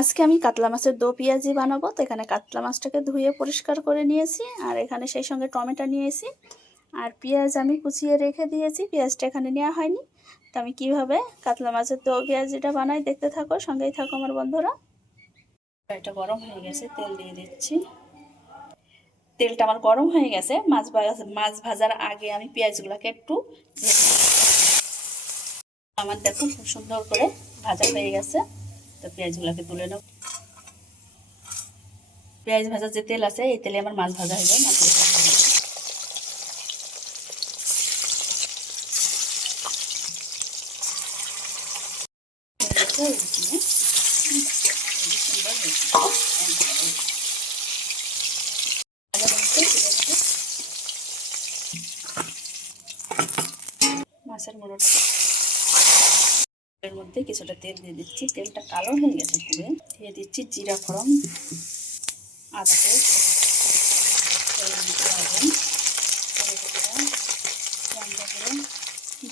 আজকে আমি কাতলা মাছের দো পেঁয়াজি বানাবো, তো এখানে কাতলা মাছটাকে ধুয়ে পরিষ্কার করে নিয়েছি, আর এখানে সেই সঙ্গে টমেটো নিয়েছি, আর পেঁয়াজ আমি কুচিয়ে রেখে দিয়েছি, পেঁয়াজটা এখানে নেওয়া হয়নি। তো আমি কীভাবে কাতলা মাছের দো পেঁয়াজিটা বানাই দেখতে থাকো, সঙ্গেই থাকো আমার বন্ধুরা। এটা গরম হয়ে গেছে, তেল দিয়ে দিচ্ছি। তেলটা আমার গরম হয়ে গেছে, মাছ মাছ ভাজার আগে আমি পেঁয়াজগুলোকে একটু আমার দেখুন খুব সুন্দর করে ভাজা হয়ে গেছে। তো পেঁয়াজগুলোকে তুলে নেব পেঁয়াজ ভাজার যে তেল আছে এই তেলে আমার মাছ ভাজা হয়ে যায় মাছগুলো ভাজা হয়ে যায়। হয়ে গেছে, এই দিয়ে, হুম, এই সুন্দর হয়েছে। একদম। ভাজা হয়েছে, তুলে নেব। মাছের মুড়োটা এর মধ্যে কিছুটা তেল দিয়ে দিচ্ছি। তেলটা কালো হয়ে গেছে পুরে দিয়ে দিচ্ছি জিরা ফোড়ন, আদা গুঁড়ো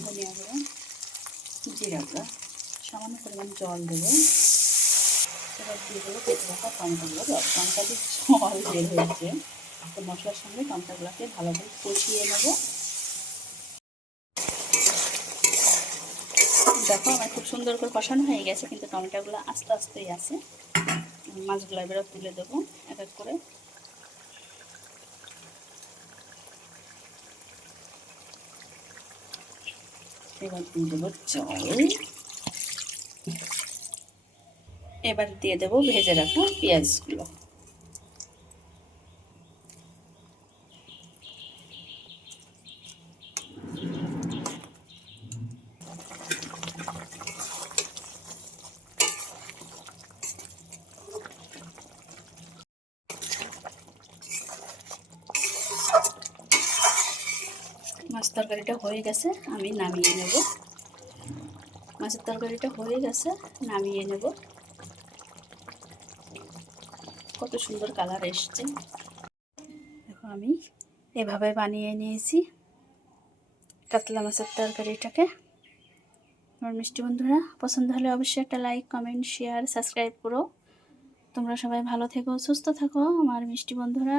ধনিয়া গুঁড়ো, জিরা গুঁড়ো, সামান্য পরিমাণ জল দেবো। এবার দিয়ে দেবো কেটে রাখা টমেটোগুলো টমেটা দিয়ে জল বের হয়েছে মশলার সঙ্গে টমেটোগুলোকে ভালোভাবে কষিয়ে নেব। দেখো, আমার খুব সুন্দর করে কষানো হয়ে গেছে, কিন্তু টমেটোগুলো আস্তে আস্তেই আছে। মাছগুলো এবার তুলে দেবো, এক এক করে। এবার দিয়ে দেবো জল। এবার দিয়ে দেবো ভেজে রাখা পেঁয়াজগুলো মাছ তরকারিটা হয়ে গেছে, আমি নামিয়ে নেব। মাছের তরকারিটা হয়ে গেছে, নামিয়ে নেব। কত সুন্দর কালার এসছে। দেখো আমি এভাবে বানিয়ে নিয়েছি কাতলা মাছের তরকারিটাকে। আমার মিষ্টি বন্ধুরা, পছন্দ হলে অবশ্যই একটা লাইক কমেন্ট শেয়ার সাবস্ক্রাইব করো। তোমরা সবাই ভালো থেকো, সুস্থ থাকো, আমার মিষ্টি বন্ধুরা।